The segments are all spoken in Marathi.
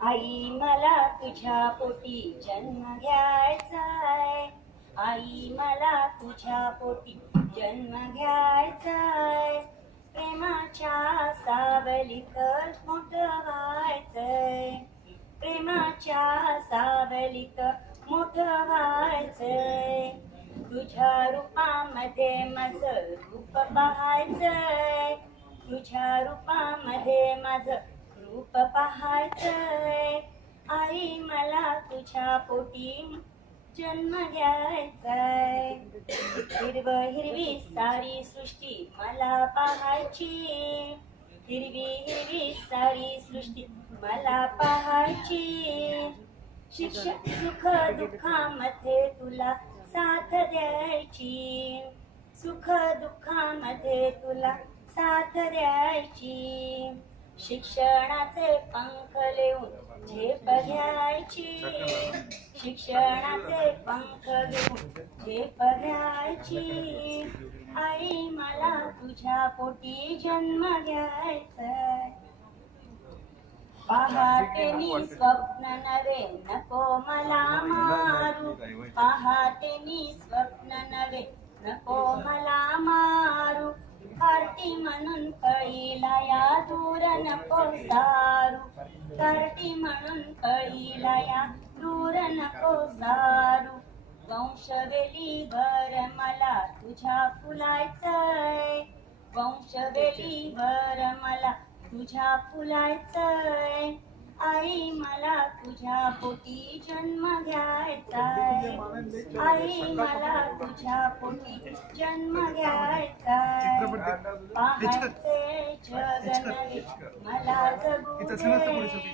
आई मला तुझ्या पोटी जन्म घ्यायचाय. आई मला तुझ्या पोटी जन्म घ्यायचाय. प्रेमाच्या सावलीत मोठं व्हायचंय प्रेमाच्या सावलीत मोठं व्हायचंय तुझ्या रूपामध्ये माझं रूप पाहायचंय. तुझ्या रूपामध्ये माझं रूप पाहायचंय. आई मला तुझ्या पोटी जन्म घ्यायचाय. हिरव हिरवी सारी सृष्टी मला पाहायची. हिरवी हिरवी सारी सृष्टी मला पाहायची. शिक्षक सुख दुःखामध्ये तुला साथ द्यायची. सुख दुःखामध्ये तुला साथ द्यायची शिक्षणाचे पंख लिहून झेप घ्यायची. शिक्षणाचे पंख घेऊन झेप घ्यायची. आई मला तुझ्या पोटी जन्म घ्यायचा पहाटे मी स्वप्न नवे नको मला मारू. पहाटे मी स्वप्न नवे नको मला मारू. म्हणून कळीला या दूर नको सारू कार्टी म्हणून कळीला या दूर नको सारू वंशवेलीवर मला तुझ्या फुलायचंय. वंशवेलीवर मला तुझ्या फुलायचंय. आई मला तुझ्या पोटी जन्म घ्यायचाय आई मला तुझ्या पोटी जन्म घ्यायचाय पाहायचे जग नवे मला जगू दे.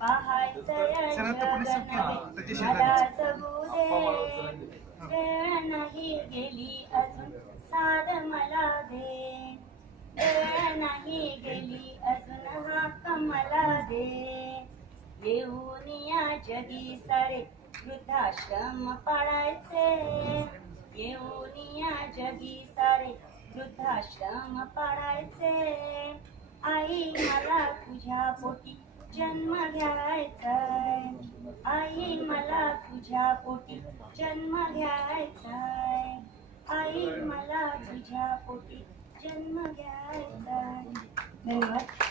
पाहायचंय जग नवे मला जगू दे. वेळ नाही गेली अजून साध मला दे. वेळ नाही गेली अजून हाक मला दे. घेऊन या जगी सारे वृद्धाश्रम पाळायचे. घेऊन या जगी सारे वृद्धाश्रम पाळायचे. आई मला तुझ्या पोटी जन्म घ्यायचाय आई मला तुझ्या पोटी जन्म घ्यायचाय आई मला तुझ्या पोटी जन्म घ्यायचाय धन्यवाद.